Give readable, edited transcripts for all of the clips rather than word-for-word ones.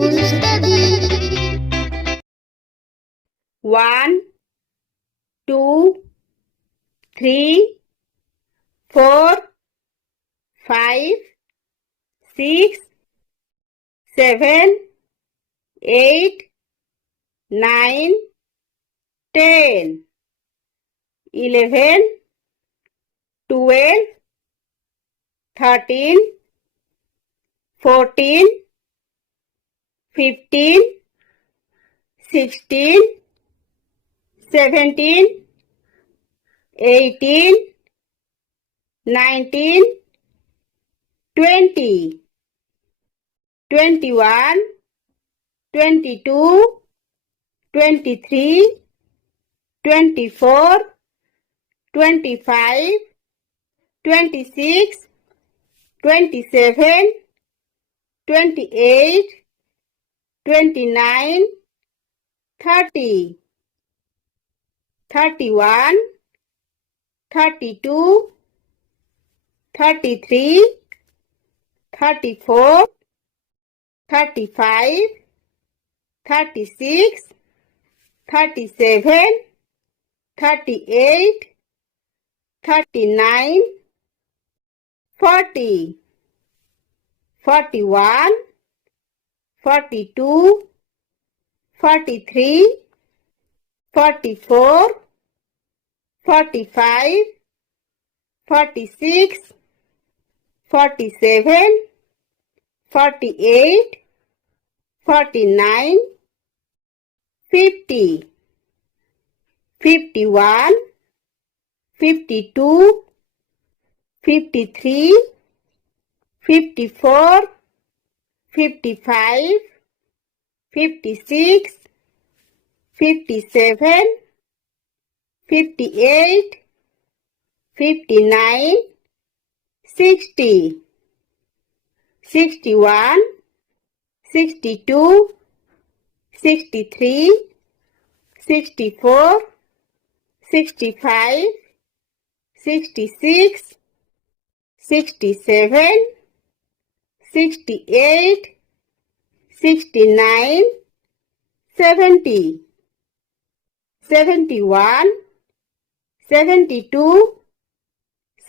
to study. 1, 2, 3, 4, 5, 6, 7, 8, 9, 10, 11, 12, 13, 14, 15, 16, 17, 18, 19, 20, 21, 22, 23, 24, 25, 26, 27, 28, 29, 30, 31, 32, 33, 34, 35, 36, 37, 38, 39, 40, 41, 42, 43, 44, 45, 46, 47, 48, 49, 50, 51, 52, 53, 54, 55, 56, 57, 58, 59, 60, 61, 62, 63, 64, 65, 66, 67, 68, 69, 70, 71, 72,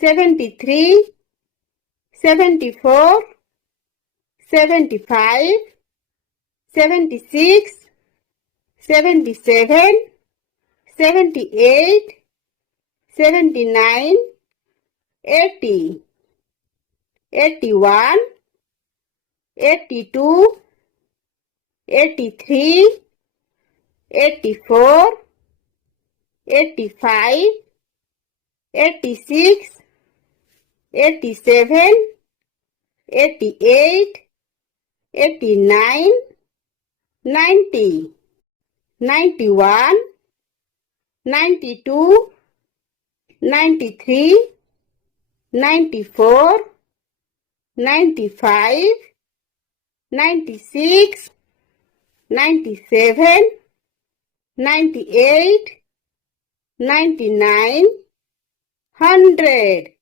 73, 74, 75, 76, 77, 78, 79, 80, 81, 82, 83, 84, 85, 86, 87, 88, 89, 90, 91, 92, 93, 94, 95, 96, 97, 98, 99, 100.